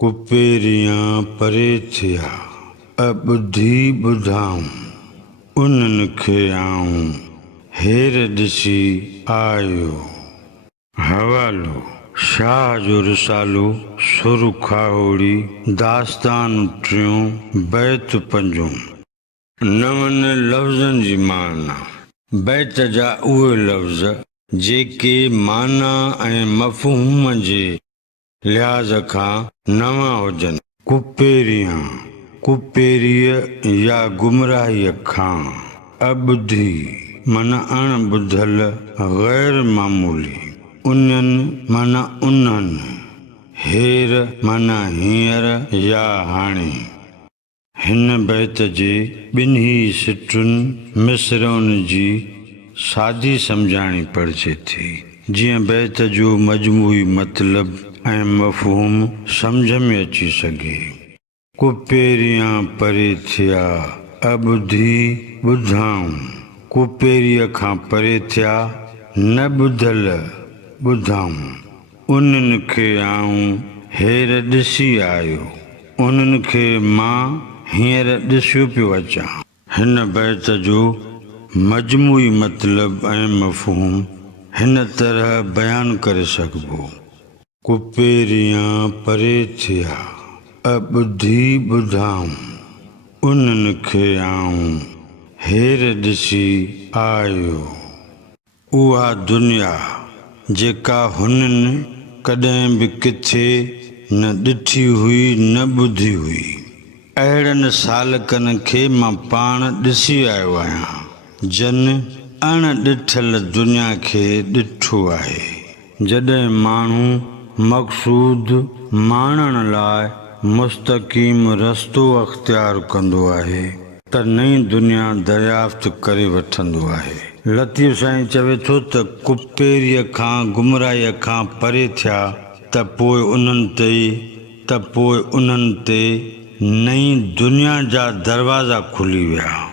कुपेरियां परे थिया अॿुधी ॿुधाऊं उन्हनि खे आऊं हेर ॾिसी आयो। हवालो शाह जो रिसालो सुर खाहोड़ी दास्तान टियों बैत पंजों। नवनि लफ़्ज़नि जी माना। बैत जा उहे लफ़्ज़ जेके माना ऐं मफ़हूम जे लिहाज़ खां नवां हुजनि। कुपेरियां कुपेरीअ या गुमराहीअ खां, अॿुधी माना अणॿुधल ग़ैर मामूली, उन्हनि माना उन्हनि, हेर माना हींअर या हाणे। हिन बैत जे ॿिन्ही सिटुनि मिसरनि जी सादी सम्झाणी पड़िजे थी, जीअं बैत जो मजमूई मतिलबु ऐं मफ़हूम सम्झ में अची सघे। कुपेरियां परे थिया अॿुधी ॿुधाऊं। कुपेरीअ खां परे थिया न ॿुधल ॿुधाऊं, उन्हनि खे आऊं हेर ॾिसी आयो। उन्हनि खे मां हींअर ॾिसियो पियो अचां। हिन बैत जो मजमूई मतिलबु ऐं मफ़हूम हिन तरह बयानु करे सघिबो। कुपेरियां परे थिया अॿुधी ॿुधाऊं, उन्हनि खे आऊं हेर ॾिसी आयो। उहा दुनिया जेका हुननि कॾहिं बि किथे न ॾिठी हुई न ॿुधी हुई, अहिड़नि सालकनि खे मां पाण ॾिसी आयो आहियां जन अणॾिठल दुनिया खे ॾिठो आहे। जॾहिं माण्हू मक़सूद माणण लाइ मुस्तक़ीम रस्तो अख़्तियार कंदो आहे त नई दुनिया दरियाफ़्त करे वठंदो आहे। लतीफ़ साईं चवे थो त कुपेरीअ खां गुमराहीअ खां परे थिया त पोइ उन्हनि ते नई दुनिया जा दरवाज़ा खुली विया।